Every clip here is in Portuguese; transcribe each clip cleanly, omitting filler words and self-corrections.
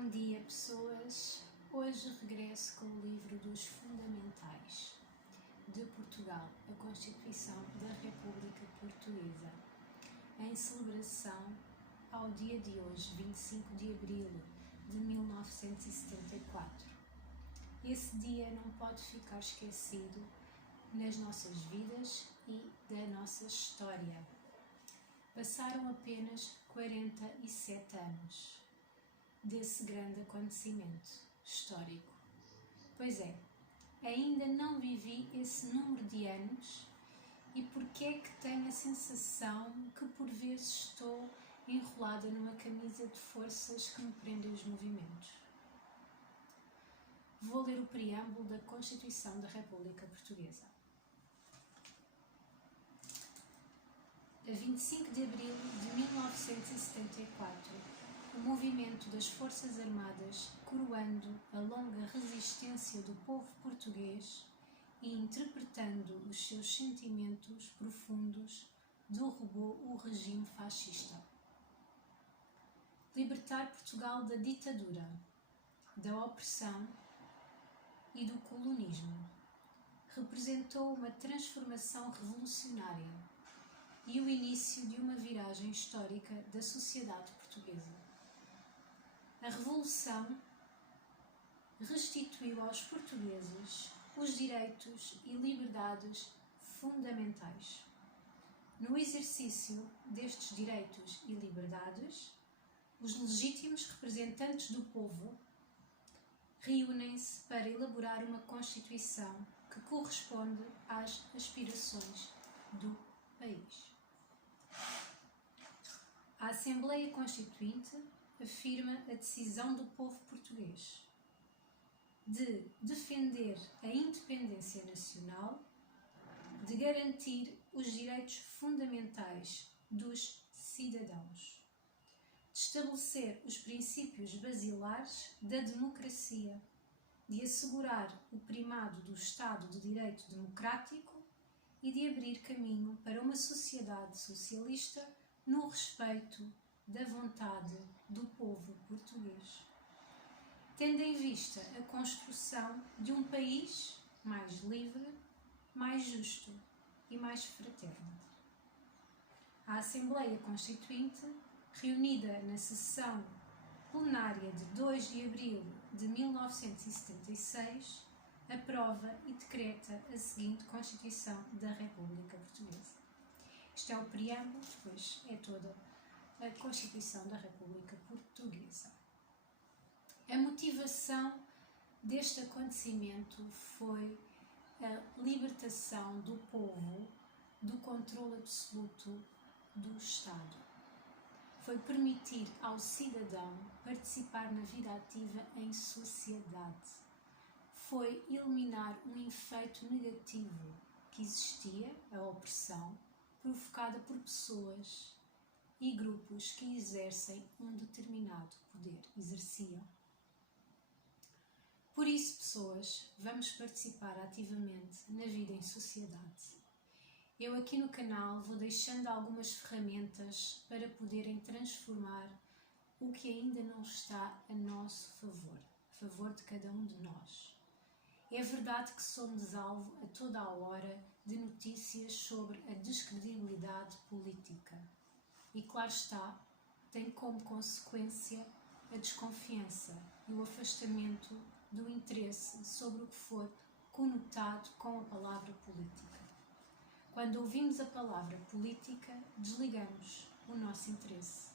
Bom dia, pessoas! Hoje regresso com o livro dos Fundamentais de Portugal, a Constituição da República Portuguesa, em celebração ao dia de hoje, 25 de abril de 1974. Esse dia não pode ficar esquecido nas nossas vidas e da nossa história. Passaram apenas 47 anos desse grande acontecimento histórico. Pois é, ainda não vivi esse número de anos e porque é que tenho a sensação que por vezes estou enrolada numa camisa de forças que me prendem os movimentos. Vou ler o preâmbulo da Constituição da República Portuguesa. A 25 de abril de 1974, o movimento das Forças Armadas, coroando a longa resistência do povo português e interpretando os seus sentimentos profundos, derrubou o regime fascista. Libertar Portugal da ditadura, da opressão e do colonismo representou uma transformação revolucionária e o início de uma viragem histórica da sociedade portuguesa. A Revolução restituiu aos portugueses os direitos e liberdades fundamentais. No exercício destes direitos e liberdades, os legítimos representantes do povo reúnem-se para elaborar uma Constituição que corresponde às aspirações do país. A Assembleia Constituinte afirma a decisão do povo português de defender a independência nacional, de garantir os direitos fundamentais dos cidadãos, de estabelecer os princípios basilares da democracia, de assegurar o primado do Estado de Direito democrático e de abrir caminho para uma sociedade socialista no respeito da vontade do povo português, tendo em vista a construção de um país mais livre, mais justo e mais fraterno. A Assembleia Constituinte, reunida na sessão plenária de 2 de abril de 1976, aprova e decreta a seguinte Constituição da República Portuguesa. Isto é o preâmbulo, depois é toda a Constituição da República Portuguesa. A motivação deste acontecimento foi a libertação do povo do controle absoluto do Estado. Foi permitir ao cidadão participar na vida ativa em sociedade. Foi eliminar um efeito negativo que existia, a opressão, provocada por pessoas e grupos que exercem um determinado poder, exerciam. Por isso, pessoas, vamos participar ativamente na vida em sociedade. Eu aqui no canal vou deixando algumas ferramentas para poderem transformar o que ainda não está a nosso favor, a favor de cada um de nós. É verdade que somos alvo a toda a hora de notícias sobre a descredibilidade política. E claro está, tem como consequência a desconfiança e o afastamento do interesse sobre o que for conotado com a palavra política. Quando ouvimos a palavra política, desligamos o nosso interesse.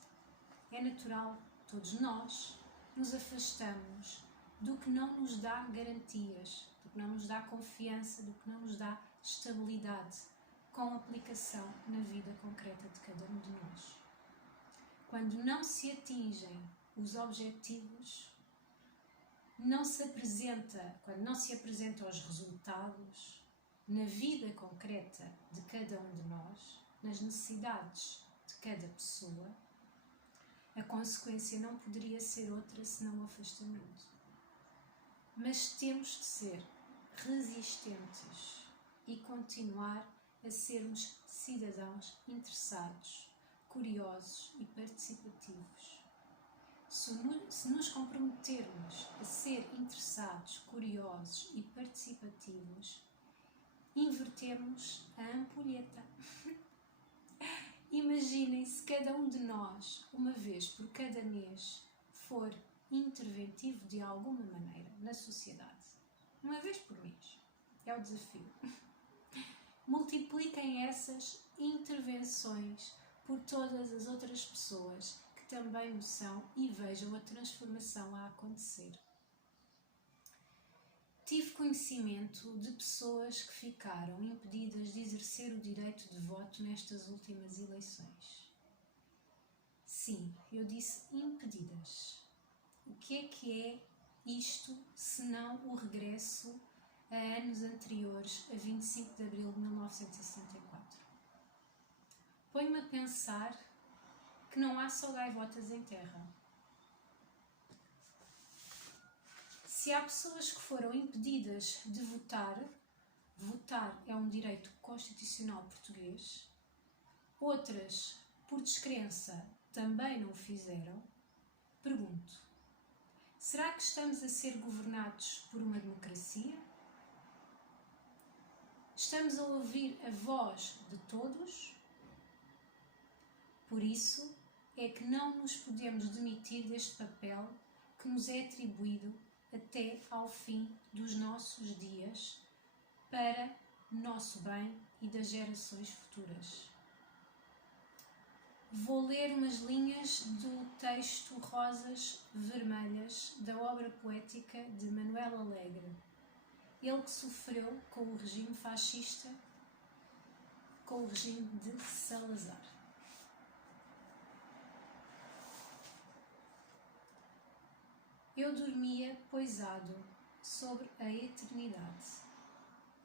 É natural, todos nós nos afastamos do que não nos dá garantias, do que não nos dá confiança, do que não nos dá estabilidade com aplicação na vida concreta de cada um de nós. Quando não se atingem os objetivos, quando não se apresentam os resultados na vida concreta de cada um de nós, nas necessidades de cada pessoa, a consequência não poderia ser outra senão o afastamento. Mas temos de ser resistentes e continuar a sermos cidadãos interessados, curiosos e participativos. Se nos comprometermos a ser interessados, curiosos e participativos, invertemos a ampulheta. Imaginem se cada um de nós, uma vez por cada mês, for interventivo de alguma maneira na sociedade. Uma vez por mês. É o desafio. Multipliquem essas intervenções por todas as outras pessoas que também o são e vejam a transformação a acontecer. Tive conhecimento de pessoas que ficaram impedidas de exercer o direito de voto nestas últimas eleições. Sim, eu disse impedidas. O que é isto, senão o regresso a anos anteriores, a 25 de abril de 1964? Ponho-me a pensar que não há só gaivotas em terra. Se há pessoas que foram impedidas de votar, votar é um direito constitucional português, outras, por descrença, também não o fizeram, pergunto, será que estamos a ser governados por uma democracia? Estamos a ouvir a voz de todos? Por isso é que não nos podemos demitir deste papel que nos é atribuído até ao fim dos nossos dias, para nosso bem e das gerações futuras. Vou ler umas linhas do texto Rosas Vermelhas, da obra poética de Manuel Alegre, ele que sofreu com o regime fascista, com o regime de Salazar. Eu dormia poisado sobre a eternidade,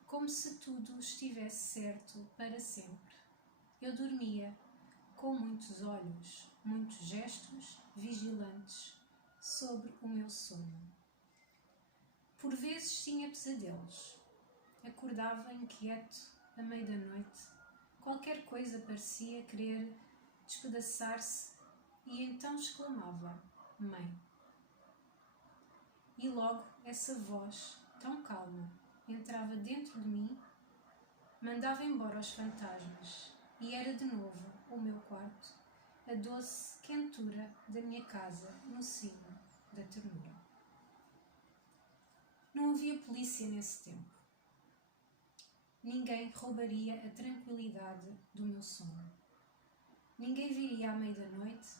como se tudo estivesse certo para sempre. Eu dormia com muitos olhos, muitos gestos vigilantes sobre o meu sono. Por vezes tinha pesadelos. Acordava inquieto à meia da noite. Qualquer coisa parecia querer despedaçar-se e então exclamava: Mãe. E logo essa voz, tão calma, entrava dentro de mim, mandava embora os fantasmas e era de novo o meu quarto, a doce quentura da minha casa no cimo da ternura. Não havia polícia nesse tempo. Ninguém roubaria a tranquilidade do meu sono. Ninguém viria à meia da noite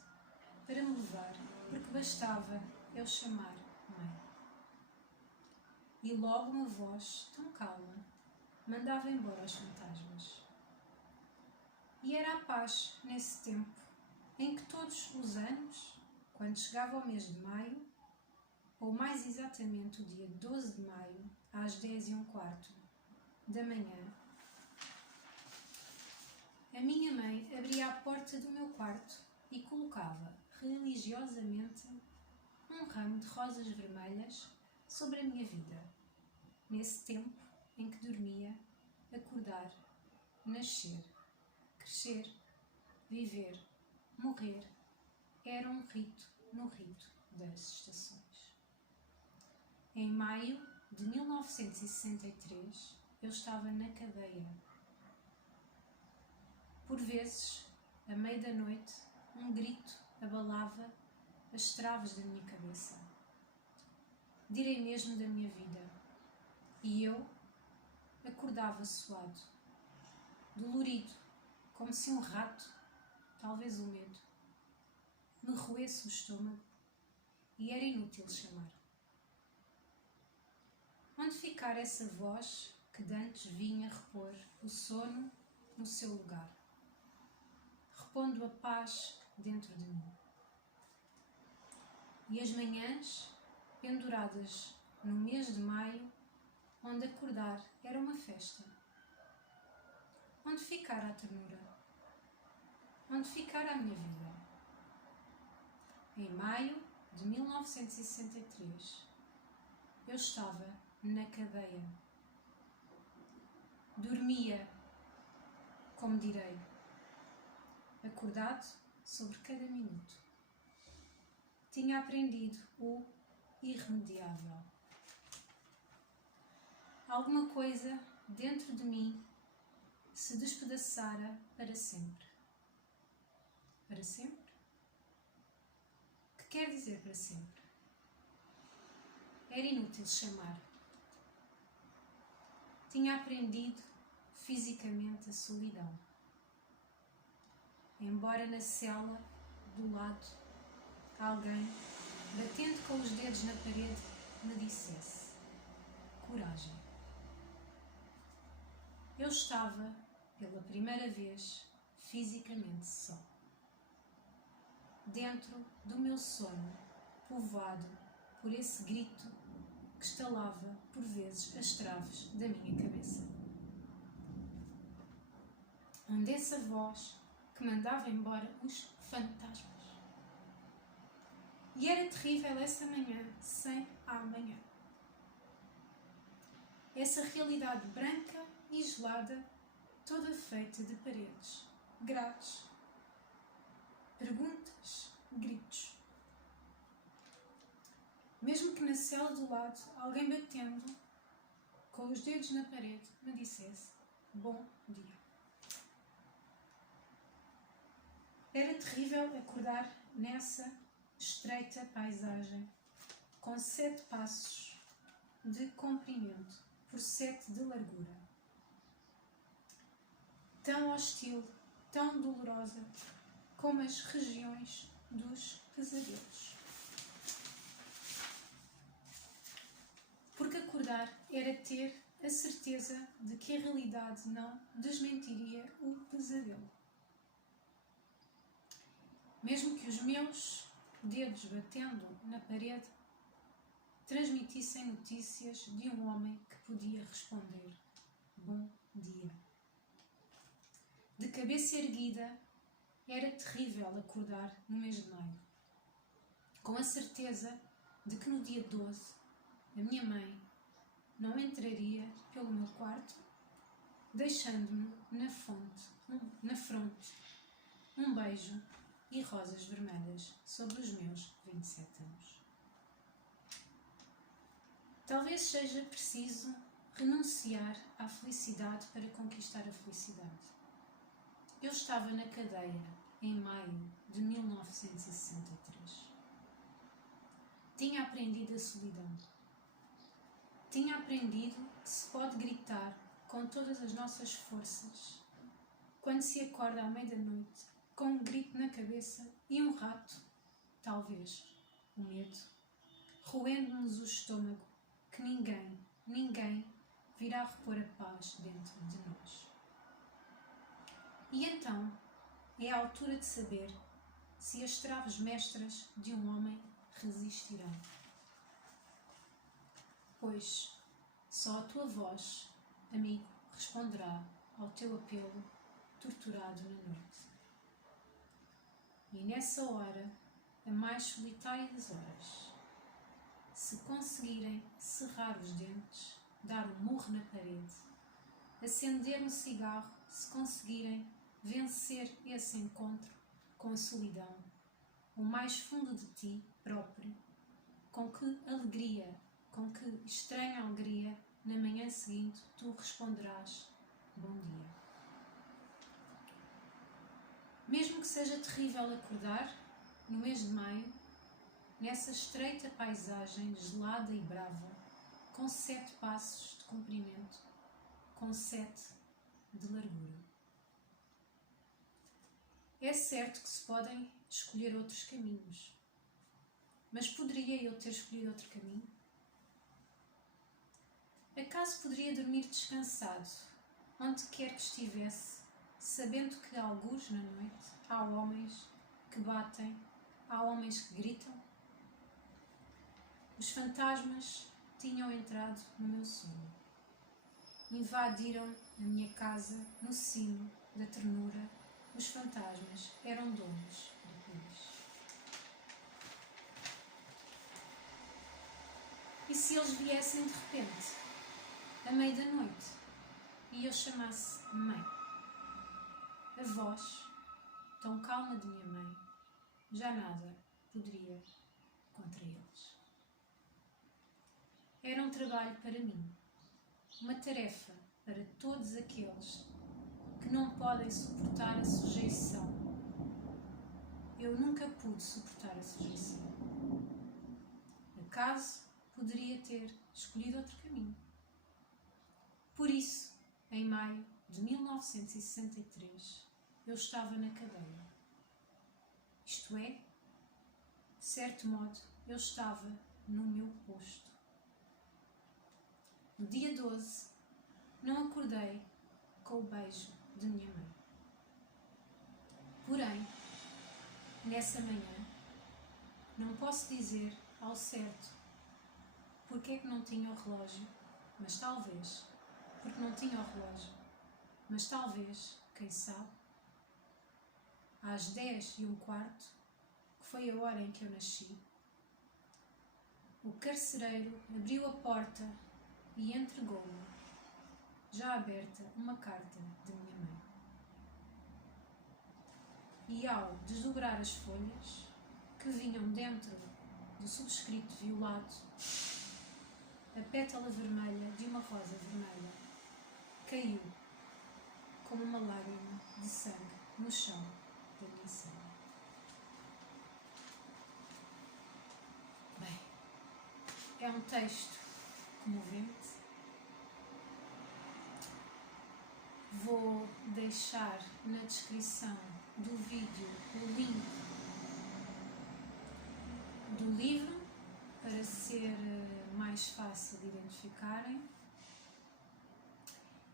para me levar, porque bastava eu chamar mãe. E logo uma voz tão calma mandava embora os fantasmas. E era a paz nesse tempo em que todos os anos, quando chegava o mês de maio, ou mais exatamente o dia 12 de maio, às 10h15 da manhã, a minha mãe abria a porta do meu quarto e colocava religiosamente um ramo de rosas vermelhas sobre a minha vida, nesse tempo em que dormia, acordar, nascer, crescer, viver, morrer, era um rito no rito das estações. Em maio de 1963, eu estava na cadeia. Por vezes, à meia da noite, um grito abalava as traves da minha cabeça. Direi mesmo da minha vida. E eu acordava suado, dolorido, como se um rato, talvez o medo, me roesse o estômago e era inútil chamar. Onde ficar essa voz que dantes vinha repor o sono no seu lugar, repondo a paz dentro de mim? E as manhãs, penduradas no mês de maio, onde acordar era uma festa. Onde ficar a ternura? Onde ficar a minha vida? Em maio de 1963, eu estava na cadeia. Dormia, como direi, acordado sobre cada minuto. tinha aprendido o irremediável. Alguma coisa dentro de mim se despedaçara para sempre. Para sempre? O que quer dizer para sempre? Era inútil chamar. Tinha aprendido fisicamente a solidão. Embora na cela, do lado, alguém, batendo com os dedos na parede, me dissesse: coragem. Eu estava, pela primeira vez, fisicamente só. Dentro do meu sonho, povoado por esse grito que estalava por vezes as traves da minha cabeça. Onde essa voz que mandava embora os fantasmas. E era terrível essa manhã sem amanhã. Essa realidade branca e gelada, toda feita de paredes, grades, perguntas, gritos. Mesmo que na cela do lado, alguém batendo com os dedos na parede me dissesse: bom dia. Era terrível acordar nessa estreita paisagem, com 7 passos de comprimento por 7 de largura. Tão hostil, tão dolorosa, como as regiões dos pesadelos. Porque acordar era ter a certeza de que a realidade não desmentiria o pesadelo. Mesmo que os meus dedos batendo na parede transmitissem notícias de um homem que podia responder: bom dia. De cabeça erguida, era terrível acordar no mês de maio, com a certeza de que no dia 12 a minha mãe não entraria pelo meu quarto, deixando-me na fronte um beijo e rosas vermelhas sobre os meus 27 anos. Talvez seja preciso renunciar à felicidade para conquistar a felicidade. Eu estava na cadeia em maio de 1963. Tinha aprendido a solidão. Tinha aprendido que se pode gritar com todas as nossas forças quando se acorda à meia-noite com um grito na cabeça e um rato, talvez, o medo, roendo-nos o estômago, que ninguém virá repor a paz dentro de nós. E então é a altura de saber se as traves mestras de um homem resistirão. Pois só a tua voz, amigo, responderá ao teu apelo torturado na noite. E nessa hora, a mais solitária das horas, se conseguirem cerrar os dentes, dar um murro na parede, acender um cigarro, se conseguirem vencer esse encontro com a solidão, o mais fundo de ti próprio, com que alegria, com que estranha alegria, na manhã seguinte tu responderás: bom dia. Mesmo que seja terrível acordar, no mês de maio, nessa estreita paisagem gelada e brava, com 7 passos de comprimento, com 7 de largura. É certo que se podem escolher outros caminhos, mas poderia eu ter escolhido outro caminho? Acaso poderia dormir descansado, onde quer que estivesse, sabendo que algures na noite há homens que batem, há homens que gritam? Os fantasmas tinham entrado no meu sonho. Invadiram a minha casa no cimo da ternura. Os fantasmas eram donos do país. E se eles viessem de repente, à meia da noite, e eu chamasse mãe? A voz, tão calma de minha mãe, já nada poderia Era um trabalho para mim, uma tarefa para todos aqueles que não podem suportar a sujeição. Eu nunca pude suportar a sujeição. Acaso poderia ter escolhido outro caminho. Por isso, em maio de 1963, eu estava na cadeia. Isto é, de certo modo, eu estava no meu posto. No dia 12, não acordei com o beijo de minha mãe. Porém, nessa manhã, não posso dizer ao certo porque é que não tinha o relógio, mas talvez, porque não tinha o relógio, mas talvez, quem sabe, às 10:15, que foi a hora em que eu nasci, o carcereiro abriu a porta e entregou-me, já aberta, uma carta de minha mãe. E ao desdobrar as folhas, que vinham dentro do subscrito violado, a pétala vermelha de uma rosa vermelha caiu como uma lágrima de sangue no chão da minha sala. Bem, é um texto comovente. Vou deixar na descrição do vídeo o link do livro para ser mais fácil de identificarem.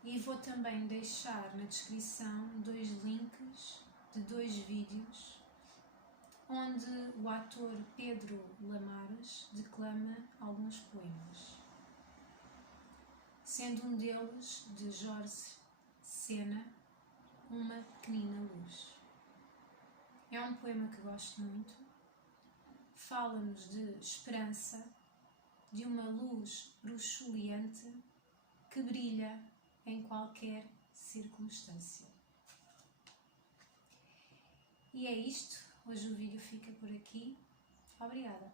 E vou também deixar na descrição 2 links de 2 vídeos onde o ator Pedro Lamares declama alguns poemas, sendo um deles de Jorge Sena, Uma Pequenina Luz. É um poema que gosto muito, fala-nos de esperança, de uma luz bruxuleante que brilha em qualquer circunstância. E é isto, hoje o vídeo fica por aqui. Obrigada!